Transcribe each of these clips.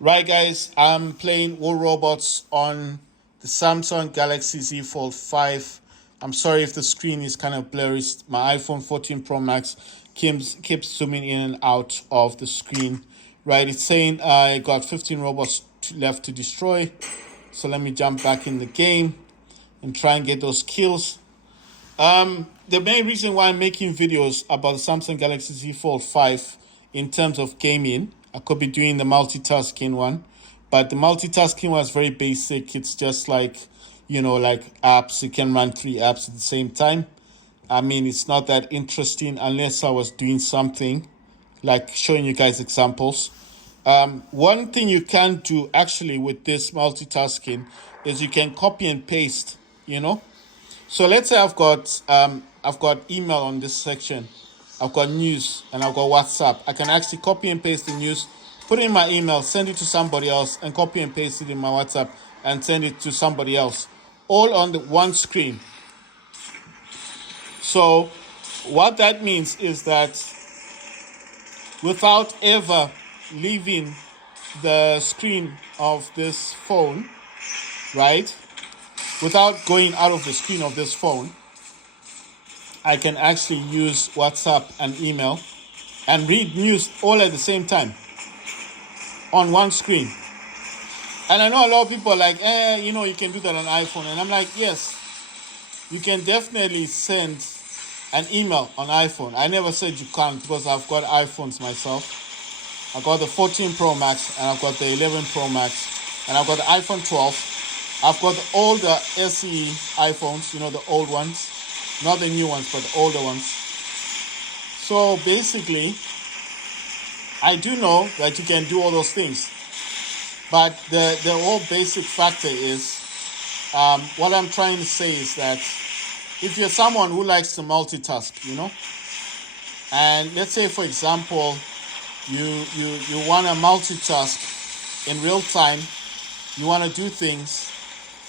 Right, guys, I'm playing War Robots on the Samsung Galaxy Z Fold 5. I'm sorry if the screen is kind of blurry. My iPhone 14 Pro Max keeps zooming in and out of the screen. Right, it's saying I got 15 robots left to destroy. So let me jump back in the game and try and get those kills. The main reason why I'm making videos about the Samsung Galaxy Z Fold 5 in terms of gaming, I could be doing the multitasking one, but the multitasking one is very basic. It's just like apps. You can run 3 apps at the same time. I mean, it's not that interesting unless I was doing something like showing you guys examples. One thing you can do actually with this multitasking is you can copy and paste. So let's say I've got email on this section, I've got news, and I've got WhatsApp. I can actually copy and paste the news, put it in my email, send it to somebody else, and copy and paste it in my WhatsApp and send it to somebody else, all on the one screen. So what that means is that without ever leaving the screen of this phone, right? Without going out of the screen of this phone, I can actually use WhatsApp and email and read news all at the same time on one screen. And I know a lot of people are like, you can do that on iPhone. And I'm like, yes, you can definitely send an email on iPhone. I never said you can't because I've got iPhones myself. I've got the 14 Pro Max and I've got the 11 Pro Max and I've got the iPhone 12. I've got the older SE iPhones, the old ones. Not the new ones, but the older ones. So basically, I do know that you can do all those things. But the whole basic factor is, what I'm trying to say is that if you're someone who likes to multitask, and let's say, for example, you want to multitask in real time, you want to do things,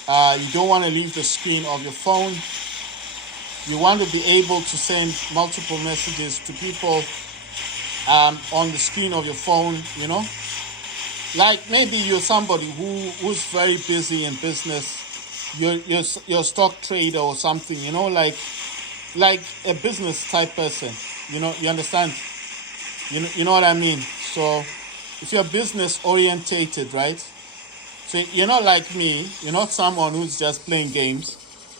you don't want to leave the screen of your phone, you want to be able to send multiple messages to people on the screen of your phone, Like maybe you're somebody who's very busy in business. You're a stock trader or something, like a business type person. You understand? You know what I mean? So if you're business orientated, right? So you're not like me. You're not someone who's just playing games.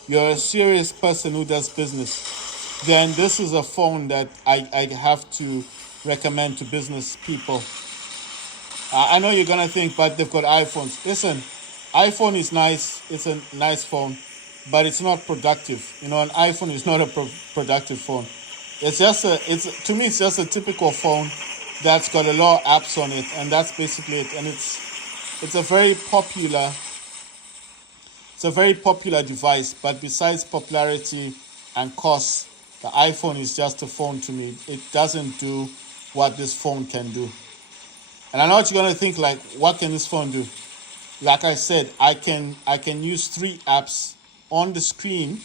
You're a serious person who does business. Then this is a phone that I have to recommend to business people. I know you're going to think, but they've got iPhones. Listen, iPhone is nice. It's a nice phone, but it's not productive. An iPhone is not a productive phone. To me, it's just a typical phone that's got a lot of apps on it, and that's basically it. And it's a very popular device, but besides popularity and cost, the iPhone is just a phone to me. It doesn't do what this phone can do. And I know what you're gonna think, like, what can this phone do? Like I said, I can use 3 apps on the screen,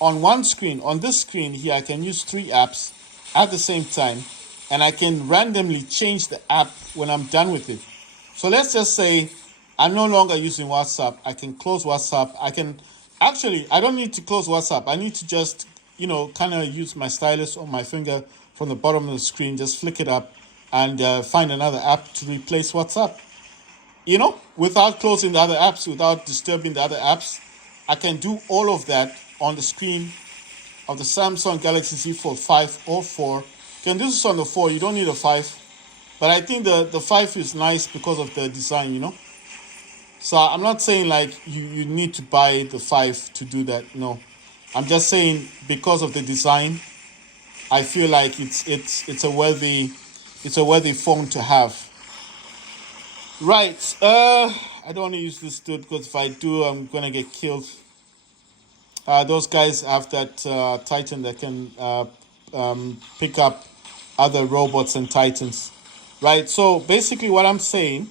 on one screen. On this screen here, I can use 3 apps at the same time, and I can randomly change the app when I'm done with it. So let's just say I'm no longer using WhatsApp. I can close WhatsApp. I don't need to close WhatsApp. I need to just, kind of use my stylus on my finger from the bottom of the screen, just flick it up and find another app to replace WhatsApp. Without closing the other apps, without disturbing the other apps, I can do all of that on the screen of the Samsung Galaxy Z Fold 5 or 4. You can do this on the 4. You don't need a 5. But I think the 5 is nice because of the design, So I'm not saying like you need to buy the 5 to do that. No, I'm just saying because of the design, I feel like it's a worthy phone to have. Right. I don't want to use this dude because if I do, I'm gonna get killed. Those guys have that Titan that can pick up other robots and Titans. Right. So basically, what I'm saying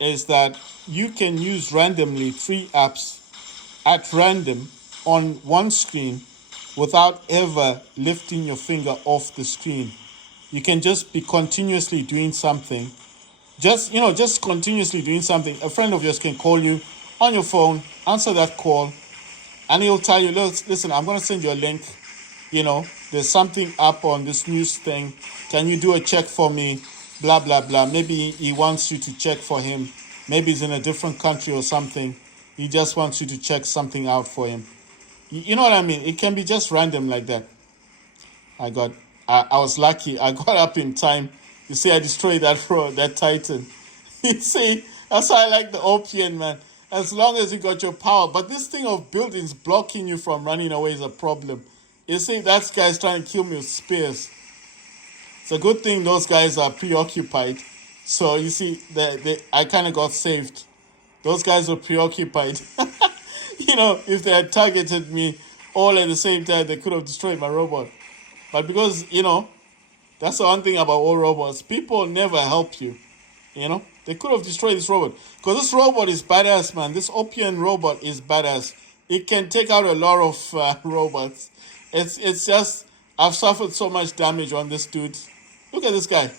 is that you can use randomly 3 apps at random on one screen without ever lifting your finger off the screen. You can just be continuously doing something Just continuously doing something. A friend of yours can call you on your phone, answer that call, and he'll tell you, listen, I'm going to send you a link. There's something up on this news thing. Can you do a check for me? Blah, blah, blah. Maybe he wants you to check for him. Maybe he's in a different country or something. He just wants you to check something out for him. You know what I mean? It can be just random like that. I was lucky. I got up in time. You see, I destroyed that Titan. You see, that's why I like the OPN, man. As long as you got your power. But this thing of buildings blocking you from running away is a problem. You see, that guy's trying to kill me with spears. It's a good thing those guys are preoccupied. So you see, I kind of got saved. Those guys were preoccupied. If they had targeted me all at the same time, they could have destroyed my robot. But because, that's the one thing about all robots. People never help you. They could have destroyed this robot. Because this robot is badass, man. This Opian robot is badass. It can take out a lot of robots. It's just, I've suffered so much damage on this dude. Look at this guy.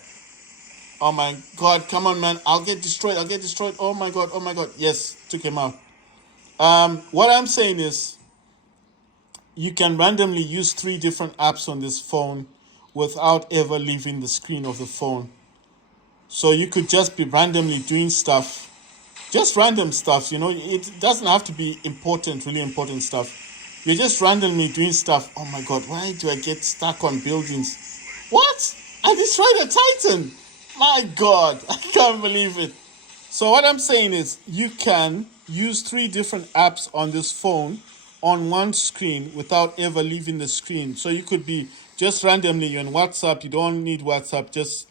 Oh my God, come on, man. I'll get destroyed. Oh my God. Yes, took him out. What I'm saying is, you can randomly use 3 different apps on this phone without ever leaving the screen of the phone. So you could just be randomly doing stuff, just random stuff, it doesn't have to be really important stuff. You're just randomly doing stuff. Oh my God, why do I get stuck on buildings? What? I destroyed a Titan. My God, I can't believe it. So what I'm saying is, you can use 3 different apps on this phone on one screen without ever leaving the screen. So you could be just randomly on WhatsApp. You don't need WhatsApp. Just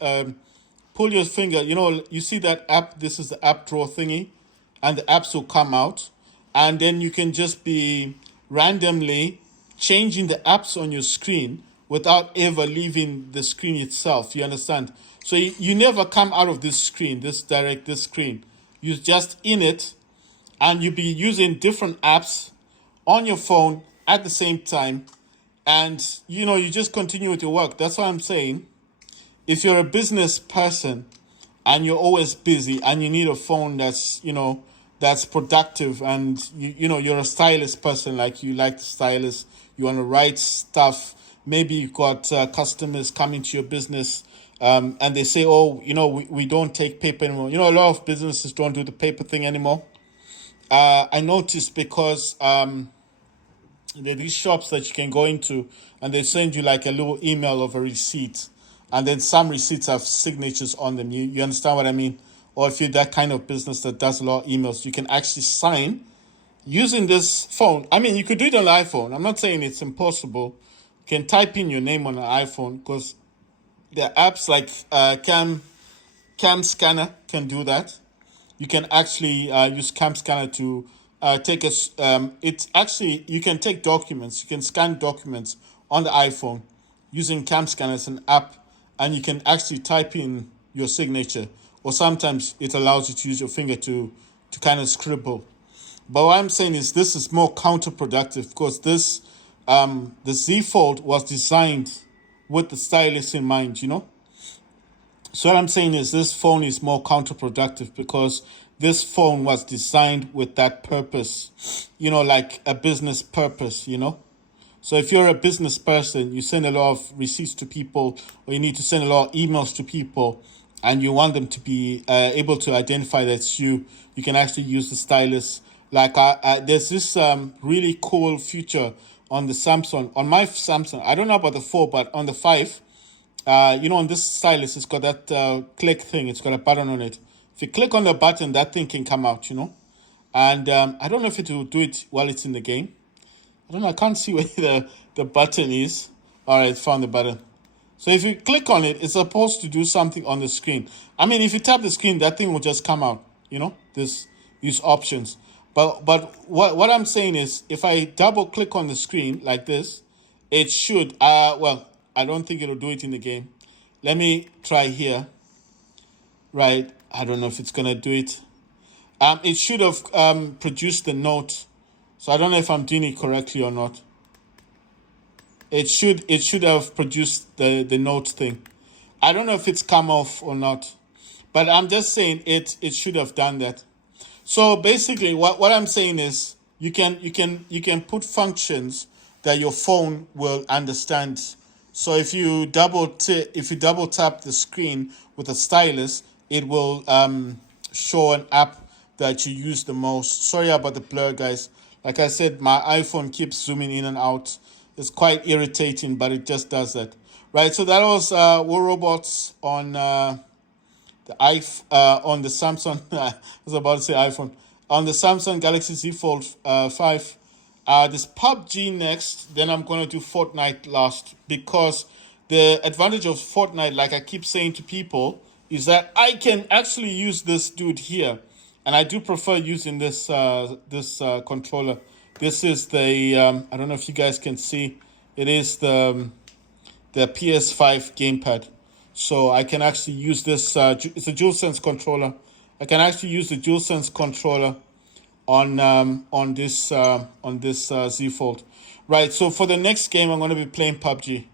pull your finger. You see that app? This is the app drawer thingy. And the apps will come out. And then you can just be randomly changing the apps on your screen without ever leaving the screen itself. You understand? So you never come out of this screen, this screen. You're just in it, and you'll be using different apps on your phone at the same time. And, you just continue with your work. That's what I'm saying. If you're a business person and you're always busy and you need a phone that's productive, and you're a stylist person, like you like the stylist, you want to write stuff. Maybe you've got customers coming to your business, and they say, oh, we don't take paper anymore. A lot of businesses don't do the paper thing anymore. I noticed because there are these shops that you can go into, and they send you like a little email of a receipt, and then some receipts have signatures on them. You understand what I mean? Or if you're that kind of business that does a lot of emails, you can actually sign using this phone. I mean, you could do it on the iPhone. I'm not saying it's impossible. You can type in your name on an iPhone, because there are apps like Cam Scanner can do that. You can actually use Cam Scanner to take a. It's actually, you can take documents. You can scan documents on the iPhone using Cam Scanner as an app, and you can actually type in your signature. Or sometimes it allows you to use your finger to kind of scribble. But what I'm saying is, this is more counterproductive, because the Z Fold was designed with the stylus in mind, So what I'm saying is, this phone is more counterproductive, because this phone was designed with that purpose, like a business purpose, So if you're a business person, you send a lot of receipts to people, or you need to send a lot of emails to people, and you want them to be able to identify that it's you, you can actually use the stylus. Like there's this really cool feature on the Samsung, on my Samsung. I don't know about the 4, but on the 5, on this stylus, it's got that click thing. It's got a button on it. If you click on the button, that thing can come out, And I don't know if it will do it while it's in the game. I don't know. I can't see where the button is. All right, found the button. So if you click on it, it's supposed to do something on the screen. I mean, if you tap the screen, that thing will just come out, these options. But what I'm saying is, if I double click on the screen like this, it should, I don't think it'll do it in the game. Let me try here. Right. I don't know if it's going to do it. It should have produced the note. So I don't know if I'm doing it correctly or not. It should have produced the note thing. I don't know if it's come off or not. but I'm just saying it should have done that. So basically, what I'm saying is you can put functions that your phone will understand. So if you double tap the screen with a stylus, it will show an app that you use the most. Sorry about the blur, guys. Like I said, my iPhone keeps zooming in and out. It's quite irritating, but it just does that. Right. So that was War Robots on on the Samsung. I was about to say iPhone, on the Samsung Galaxy Z Fold 5. This PUBG next. Then I'm gonna do Fortnite last, because the advantage of Fortnite, like I keep saying to people, is that I can actually use this dude here, and I do prefer using this controller. This is the I don't know if you guys can see. It is the PS5 gamepad. So I can actually use this. It's a DualSense controller. I can actually use the DualSense controller on this Z Fold. Right. So for the next game, I'm going to be playing PUBG.